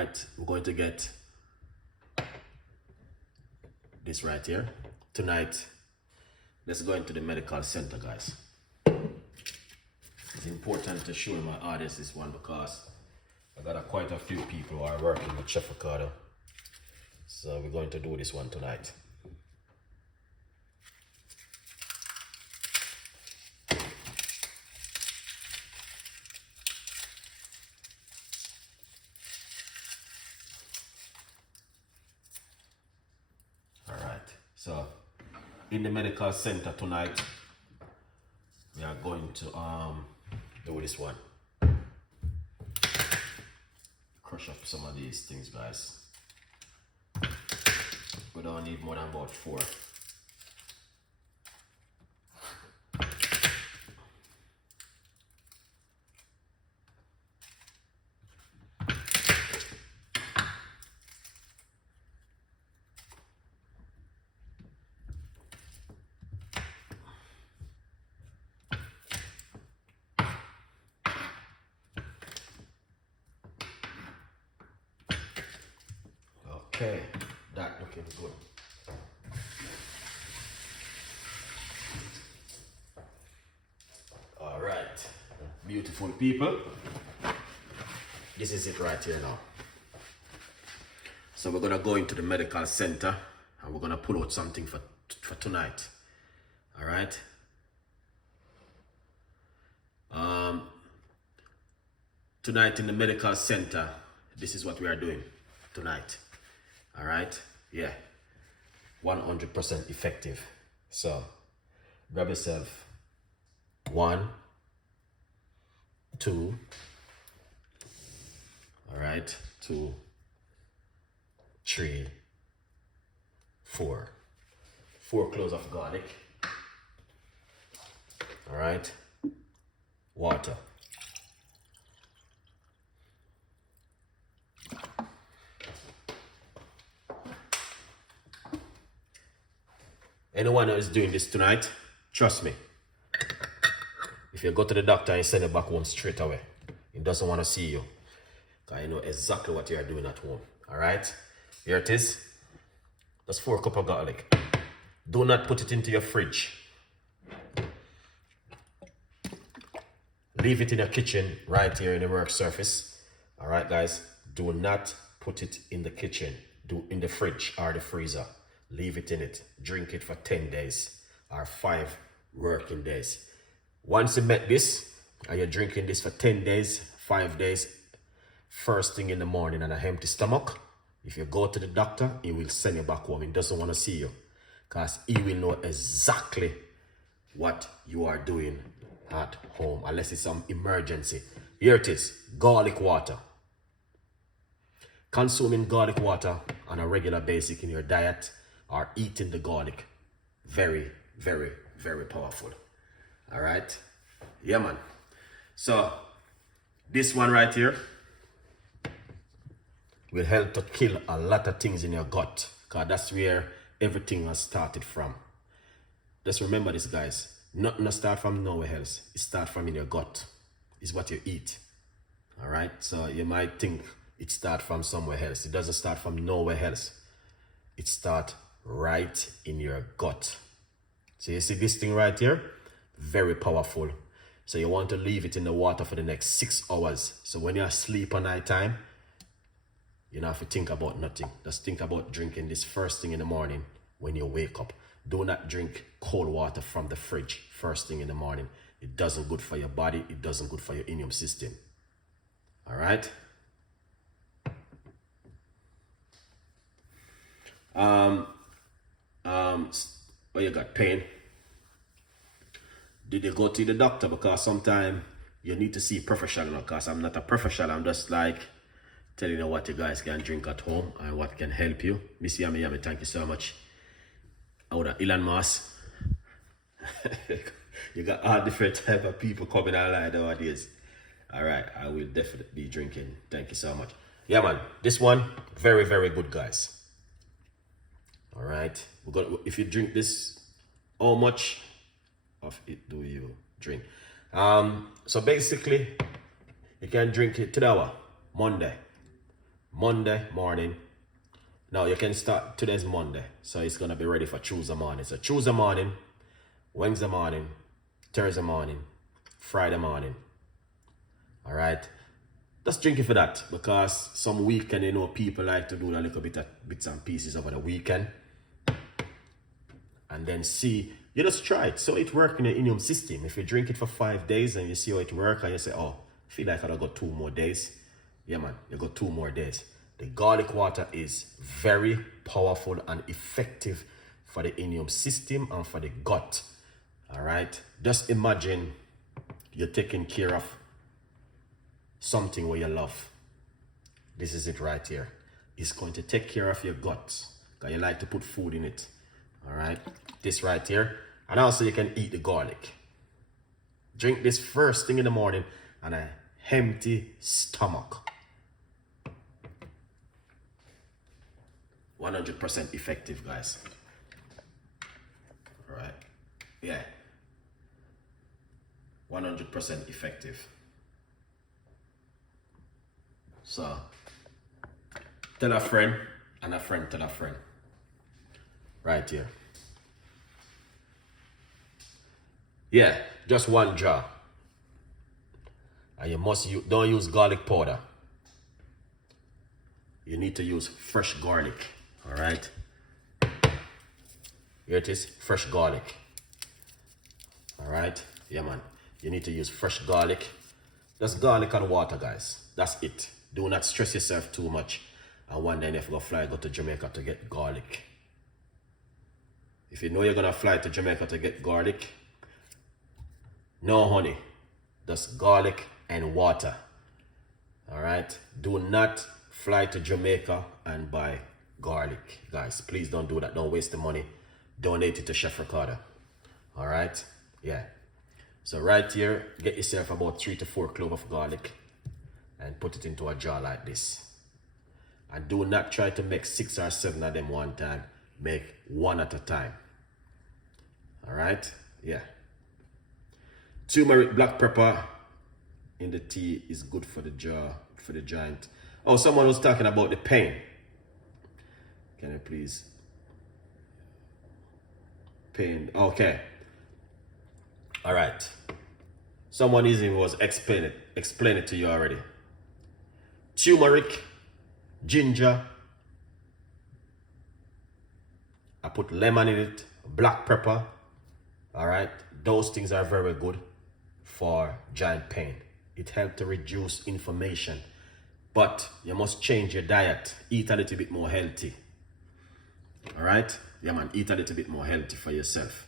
right, we're going to get this right here. Tonight, let's go into the medical center, guys. It's important to show my audience this one because I got quite a few people who are working with Chef Ricardo. So we're going to do this one tonight. So, in the medical center tonight, we are going to do this one. Crush up some of these things, guys. We don't need more than about 4. Okay, that looking good. All right, beautiful people. This is it right here now. So we're gonna go into the medical center and we're gonna pull out something for tonight. All right. Tonight in the medical center, this is what we are doing tonight. All right, yeah, 100% effective. So grab yourself 1, 2, all right, 2, 3, 4 cloves of garlic, all right, water, anyone who is doing this tonight, trust me, if you go to the doctor and you send it back home straight away, he doesn't want to see you. Because I know exactly what you are doing at home. Alright? Here it is. That's 4 cups of garlic. Do not put it into your fridge. Leave it in your kitchen right here in the work surface. Alright, guys? Do not put it in the kitchen. Do in the fridge or the freezer. Leave it in it. Drink it for 10 days or 5 working days. Once you make this and you're drinking this for 10 days, 5 days, first thing in the morning on an empty stomach, if you go to the doctor, he will send you back home. He doesn't want to see you because he will know exactly what you are doing at home unless it's some emergency. Here it is, garlic water. Consuming garlic water on a regular basis in your diet or eating the garlic, very, very, very powerful. All right, yeah, man. So this one right here will help to kill a lot of things in your gut because that's where everything has started from. Just remember this, guys. Nothing to start from nowhere else. It starts from in your gut. It's what you eat. All right, so you might think it starts from somewhere else. It doesn't start from nowhere else. It starts right in your gut. So you see this thing right here? Very powerful. So you want to leave it in the water for the next 6 hours. So when you're asleep at night time, you don't have to think about nothing. Just think about drinking this first thing in the morning when you wake up. Do not drink cold water from the fridge first thing in the morning. It doesn't good for your body. It doesn't good for your immune system. All right? Well, you got pain. Did you go to the doctor? Because sometimes you need to see a professional. Because I'm not a professional. I'm just like telling you what you guys can drink at home and what can help you. Miss Yami Yami, thank you so much. Out of Elon Musk. You got all different type of people coming online nowadays. All right, I will definitely be drinking. Thank you so much. Yeah, man. This one, very, very good, guys. All right. If you drink this, how much of it do you drink? So basically, you can drink it today, Monday, Monday morning. Now you can start, today's Monday, so it's gonna be ready for Tuesday morning. So Tuesday morning, Wednesday morning, Thursday morning, Friday morning. All right, just drink it for that, because some weekend, you know, people like to do a little bit of bits and pieces over the weekend, and then see, you just try it. So it works in the immune system. If you drink it for 5 days and you see how it works, and you say, oh, I feel like I got 2 more days. Yeah, man, you got 2 more days. The garlic water is very powerful and effective for the immune system and for the gut. All right, just imagine you're taking care of something where you love. This is it right here. It's going to take care of your guts, because you like to put food in it. All right, this right here. And also you can eat the garlic. Drink this first thing in the morning on an empty stomach. 100% effective, guys. All right, yeah, 100% effective. So tell a friend, and a friend tell a friend. Right here. Yeah, just 1 jar. And you must don't use garlic powder. You need to use fresh garlic. All right. Here it is, fresh garlic. All right. Yeah, man. You need to use fresh garlic. Just garlic and water, guys. That's it. Do not stress yourself too much. And one day if you go to Jamaica to get garlic. If you know you're gonna fly to Jamaica to get garlic, no honey, just garlic and water. All right. Do not fly to Jamaica and buy garlic, guys. Please don't do that. Don't waste the money. Donate it to Chef Ricardo. All right. Yeah. So right here, get yourself about 3 to 4 cloves of garlic and put it into a jar like this. And do not try to make 6 or 7 of them one time. Make 1 at a time. All right. Yeah. Turmeric, black pepper in the tea is good for the jaw, for the joint. Oh, someone was talking about the pain. Can I please? Pain. Okay. All right. Someone even was explain it to you already. Turmeric, ginger. I put lemon in it, black pepper. All right. Those things are very good for joint pain. It helps to reduce inflammation. But you must change your diet. Eat a little bit more healthy. All right? Yeah, man. Eat a little bit more healthy for yourself.